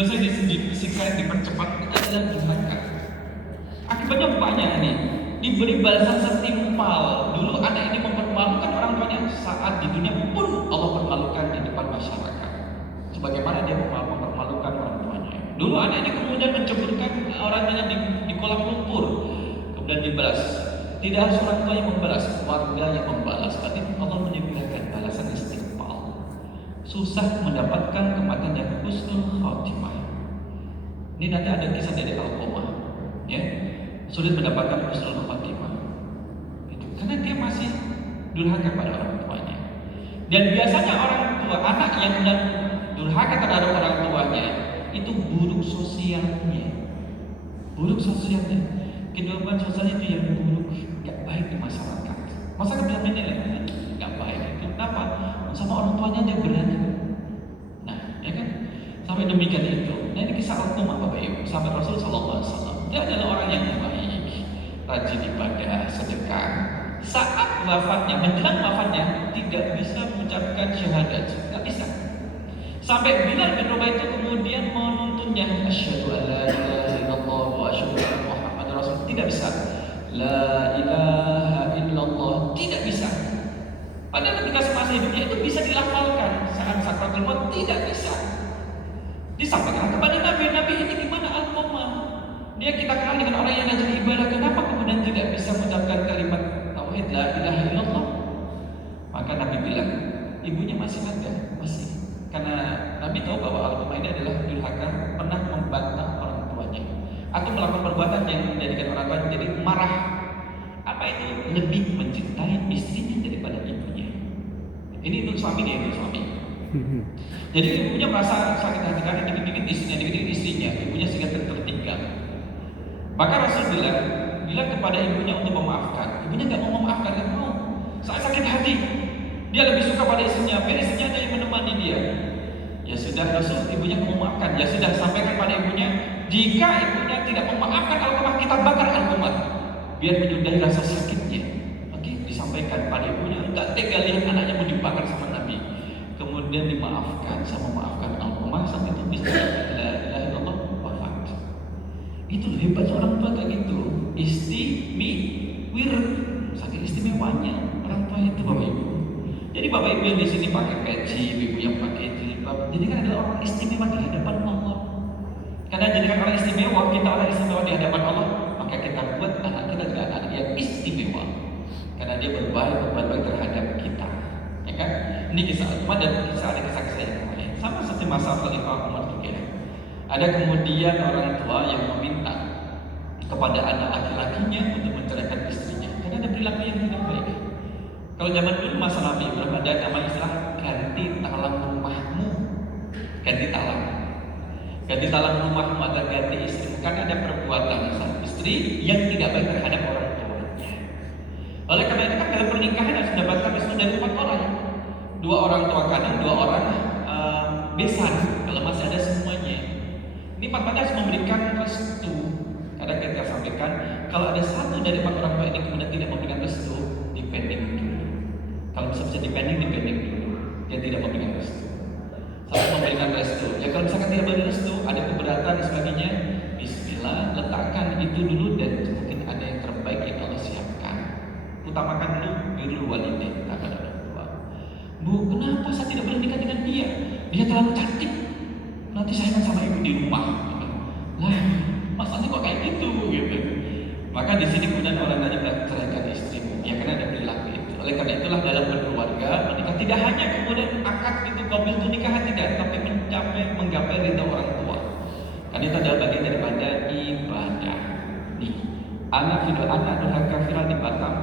selesai disiksa dipercepat, itu adalah durhaka. Akibatnya banyak nih, diberi balasan setimpal. Dulu anak ini mempermalukan orang tuanya, saat di dunia pun Allah permalukan di depan masyarakat. Sebagaimana dia mempermalukan orang tuanya. Dulu anak ini kemudian menceburkan orang tuanya di kolam lumpur, kemudian dibalas. Tidak harus orang tua yang membalas, warga yang membalas. Berarti Allah menyediakan balasan setimpal. Susah mendapatkan kematian yang husnul khatimah. Ini nanti ada kisah dari Alqamah, ya, sulit mendapatkan husnul khatimah. Itu karena dia masih durhaka pada orang tuanya. Dan biasanya orang tua, anak yang durhaka terhadap orang tuanya itu buruk sosialnya. Buruk sosialnya, kehidupan sosial itu yang buruk, gak baik di masyarakat. Masyarakat bisa menilai gak baik itu. Kenapa? Sama orang tuanya dia berani. Nah, ya kan? Sampai demikian itu. Nah, ini kisah Alqamah Bapak Ibu, sahabat Rasul sallallahu alaihi wasallam. Dia adalah orang yang baik, rajin ibadah, sedekah. Saat wafatnya, menjelang wafatnya, tidak bisa mengucapkan syahadat, nggak bisa. Sampai Bilal bin Rabah itu kemudian menuntunnya, asyhadu an la ilaha illallah wa asyhadu anna Muhammadar Rasul. Tidak bisa. La ilaha illallah, tidak bisa. Padahal ketika semasa hidupnya itu bisa dilafalkan, saat sakratul maut tidak bisa. Disampaikan kepada Nabi ini gimana Alqamah? Dia kita kenal dengan orang yang rajin ibadah, kenapa kemudian tidak bisa mengucapkan kalimat tauhid la ilaha illallah? Maka Nabi bilang, ibunya masih ada, masih. Karena Nabi tahu bahwa Alqamah ini adalah durhaka, pernah membantah orang tuanya atau melakukan perbuatan yang menjadikan orang tua jadi marah. Apa itu? Lebih mencintai istrinya daripada ibunya. Ini untuk suami, dia untuk suami. Jadi ibunya merasa sakit hati karena dikit-dikit istrinya, ibunya sehingga tertinggal. Maka Rasul bilang kepada ibunya untuk memaafkan. Ibunya nggak mau memaafkan, nggak mau. Saat sakit hati, dia lebih suka pada istrinya, biar istrinya ada yang menemani dia. Ya sudah, Rasul, ibunya mau memaafkan. Ya sudah, sampaikan pada ibunya, jika ibunya tidak memaafkan Alqamah, kita bakar Alqamah, biar menyudahi rasa sakitnya. Oke, disampaikan pada ibunya, nggak tega lihat anaknya mau dibakar sama Nabi. Kemudian dimaafkan, sama maafkan Alqamah, sampai itu bisa la ilaha illallah wafat. Itu hebatnya orang tua kayak gitu. Saking istimewanya orang tua itu Bapak Ibu. Jadi Bapak Ibu yang di sini pakai peci, ibu yang pakai jilbab, jadi kan adalah orang istimewa di hadapan Allah. Karena jadikan orang istimewa, kita orang istimewa di hadapan Allah, maka kita buat anak kita juga anak yang istimewa. Karena dia berbuat baik terhadap kita, ya kan? Ini kisah Alqamah dan ada kisah-kisah yang lain. Sama seperti masa Khalifah Umar juga. Ada kemudian orang tua yang meminta kepada anak laki-lakinya untuk menceraikan istrinya karena ada perilaku yang tidak baik. Kalau zaman dulu masa Nabi Ibrahim ada nama istilah ganti talang rumahmu, ganti talang rumahmu atau ganti istrimu, karena ada perbuatan sang istri yang tidak baik terhadap orang tuanya. Oleh karena itu kan dalam pernikahan harus mendapatkan restu dari 4 orang, 2 orang tua kandung, 2 orang besan kalau masih ada semuanya. Ini 4 harus memberikan restu. Karena kita sampaikan kalau ada 1 dari 4 orang tua ini kemudian tidak memberikan restu, dipending dulu. Kalau bisa dipending dulu. Dia tidak memberikan restu. Satu memberikan restu. Ya kalau misalkan tidak beri restu, ada keberatan dan sebagainya, bismillah, letakkan itu dulu dan mungkin ada yang terbaik yang Allah siapkan. Utamakan dulu birrul walidain kepada orang tua. Bu, kenapa saya tidak boleh nikah dengan dia? Dia terlalu cantik. Nanti saya akan sama ibu di rumah. Lah, masalahnya kok kayak gitu. Maka di sini kemudian orang tanya ceraikan istrimu. Ya karena ada perilaku itu. Oleh karena itulah dalam berkeluarga menikah tidak hanya kemudian akad itu qabil itu nikahan tidak, tapi menggapai ridha orang tua. Karena itu adalah bagian daripada ibadah. Nih, anak durhaka viral di Batam,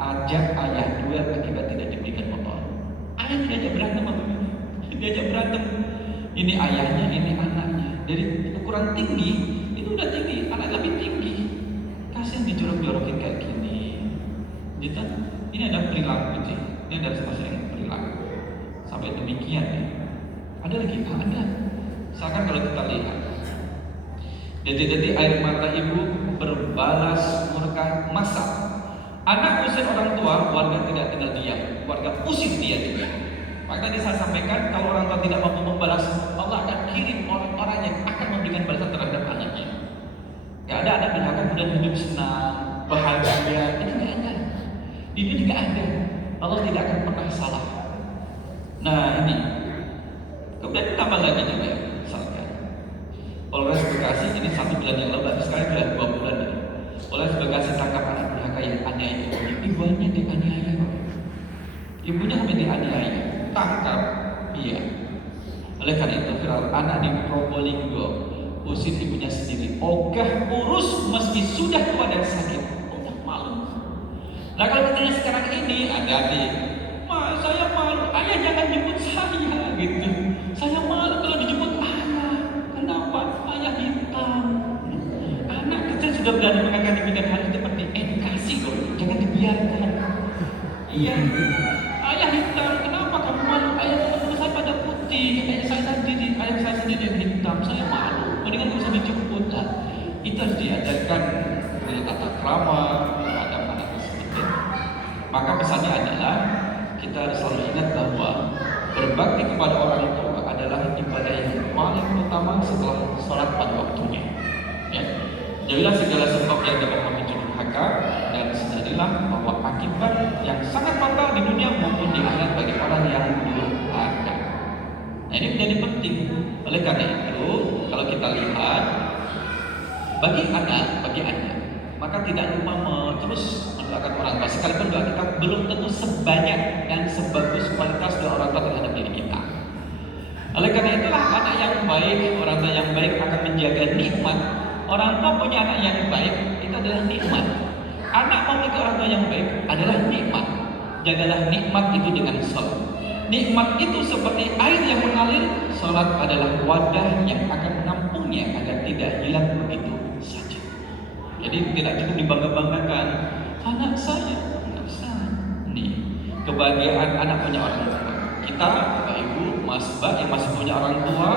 ajak ayah duel akibat tidak diberikan motor. Ayah diajak berantem apa? Diajak berantem. Ini ayahnya, ini anaknya. Dari ukuran tinggi itu udah tinggi, anak lebih tinggi. Kasihan dijorok-jorokin kayak gini. Gitu. Ini ada perilaku sih. Ini ada semacam yang perilaku. Sampai demikian ya. Ada lagi, ada. Misalkan kalau kita lihat, detik-detik air mata ibu berbalas murka masak. Anak usir orang tua, warga tidak tinggal diam. Warga usir dia juga. Maka tadi saya sampaikan, kalau orang tua tidak mampu membalas, Allah akan kirim orang-orang yang akan kemudian hidup senang, bahagia. Ini nggak ada. Ini tidak ada. Allah tidak akan pernah salah. Nah ini. Kemudian tambah lagi juga, misalkan Polres Bekasi ini 1 bulan yang lalu, sekarang sudah 2 bulan ini. Polres Bekasi tangkap anak durhaka yang aniaya ibunya. Ibunya dianiaya, Pak. Ibunya sampai dianiaya, tangkap, iya. Oleh karena itu, anak di Probolinggo usir ibunya sendiri, ogah urus meski sudah tua dan sakit. Udah malu. Nah kalau kita sekarang ini adik-adik, saya malu, ayah jangan jemput saya gitu. Saya malu kalau dijemput ayah. Kenapa? Ayah hitam. Anak kecil sudah berani mengangkat demikian hal seperti kasih loh, jangan dibiarkan. Iya, ayah hitam. Kenapa kamu malu? Ayah teman-teman saya pada putih. Ayah saya sendiri yang hitam. Saya malu. Mendingan nggak usah dijemput. Nah, itu harus diajarkan tata krama terhadap anak tersebut. Maka pesannya adalah kita harus selalu ingat bahwa berbakti kepada orang tua adalah ibadah yang paling utama setelah sholat pada waktunya. Ya, jadilah segala sebab yang dapat memicu durhaka dan sadarilah bahwa akibat yang sangat fatal di dunia maupun di akhirat bagi orang yang durhaka. Nah ini menjadi penting. Oleh karena itu, kalau kita lihat bagi anak, maka tidak lupa terus mendoakan orang tua. Sekalipun doa kita belum tentu sebanyak dan sebagus kualitas doa orang tua terhadap diri kita. Oleh karena itulah anak yang baik, orang tua yang baik akan menjaga nikmat. Orang tua punya anak yang baik itu adalah nikmat. Anak memiliki orang tua yang baik adalah nikmat. Jagalah nikmat itu dengan sholat. Nikmat itu seperti air yang mengalir. Sholat adalah wadah yang akan menampungnya agar tidak hilang begitu saja. Jadi tidak cukup dibangga-banggakan. Anak saya, nggak bisa. Nih, kebahagiaan anak punya orang tua. Kita, Bapak Ibu, Mas Mbak yang masih punya orang tua,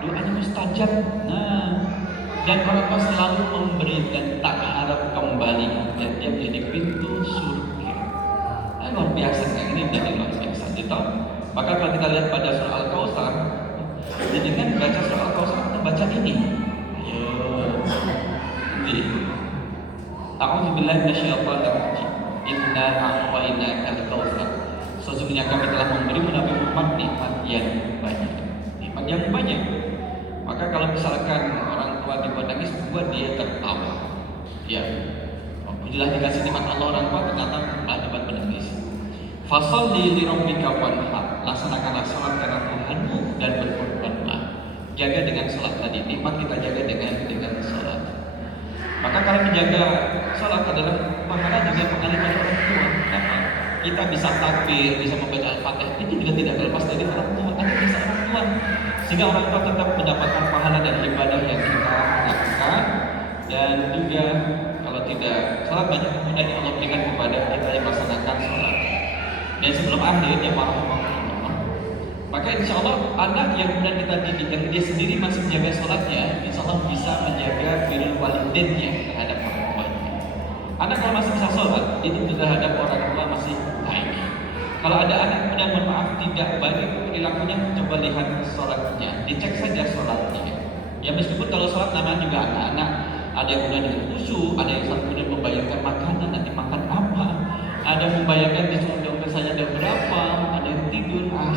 doanya mustajab. Nah, dan orang tua selalu memberi dan tak harap kembali, dan dia menjadi pintu surga. Nah, luar biasa, kan? Ini menjadi luar biasa. Gitu. Maka kalau kita lihat pada surah Al-Kautsar, dengan baca surah Al-Kautsar kita baca ini. Ayo, ini. A'udzubillahi minasyaitonir rajim. Inna a'tainaka al-kautsar. Sesungguhnya kami telah memberi Nabi Muhammad nikmat yang banyak. Nikmat yang banyak. Maka kalau misalkan orang tua dibuat nangis, buat dia tertawa. Ya, apabila dikasih nikmat Allah orang tua ternyata malah dapat menangis. Fasholli li rabbika wanhar. Laksanakanlah salat karena Tuhanmu dan berkorbanlah. Jaga dengan salat tadi. Nikmat kita jaga dengan salat. Maka kalau menjaga salat adalah pahala juga mengalir pada orang tua. Kenapa? Kita bisa takbir, bisa membaca Al-Fatihah, itu juga tidak terlepas dari orang tua. Ada bisa orang tua, sehingga orang tua tetap mendapatkan pahala dan ibadah yang kita lakukan. Dan juga kalau tidak salat, banyak kemudahan yang Allah berikan kepada kita yang melaksanakan salat. Dan sebelum akhir yang marahumullah, maka insya Allah anak yang kemudian kita didik dan dia sendiri masih menjaga salatnya, insya Allah bisa menjaga birrul walidainnya terhadap orang tuanya. Anak kalau masih bisa sholat, itu terhadap orang tua masih baik. Kalau ada anak kemudian mohon maaf tidak baik perilakunya, coba lihat sholatnya, dicek saja sholatnya. Ya meskipun kalau sholat namanya juga anak-anak, ada yang kemudian dengan khusyuk, ada yang kemudian membayarkan makanan, nanti makan apa, ada membayarkan disuruh dompet saya ada berapa, ada yang tidur dan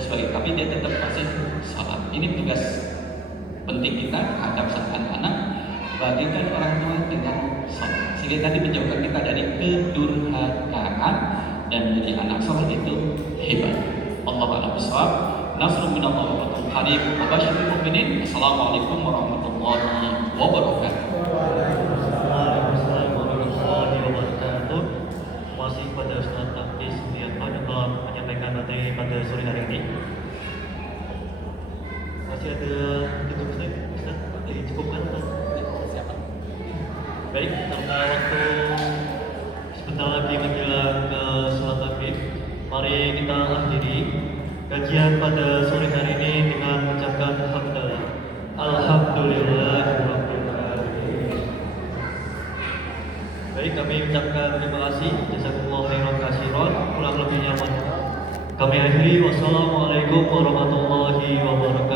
sebagainya. Tapi dia tetap masih sholat. Ini tugas penting kita terhadap sang anak-anak, bagikan orang tua dengan sholat. Sehingga tadi menjauhkan kita dari kedurhakaan dan menjadi anak sholat itu hebat. Allahu a'lam bishawab. Nasrun minallah wa fathun qarib wa basyiril mu'minin. Assalamualaikum warahmatullahi wabarakatuh. Waalaikumsalam warahmatullahi wabarakatuh. Masih pada Ustaz Hafiz Subianto yang telah menyampaikan materi pada sore hari ini. Masih ada tutup Ustaz? Dicukupkan Ustaz? Baik, karena waktu sebentar lagi menjelang ke sholat maghrib, mari kita akhiri kajian pada sore hari ini dengan mengucapkan hamdalah. Alhamdulillahirabbil alamin. Baik, kami ucapkan terima kasih, jazakumullah khairan katsiran. Kurang lebihnya mohon kami akhiri. Wassalamualaikum warahmatullahi wabarakatuh.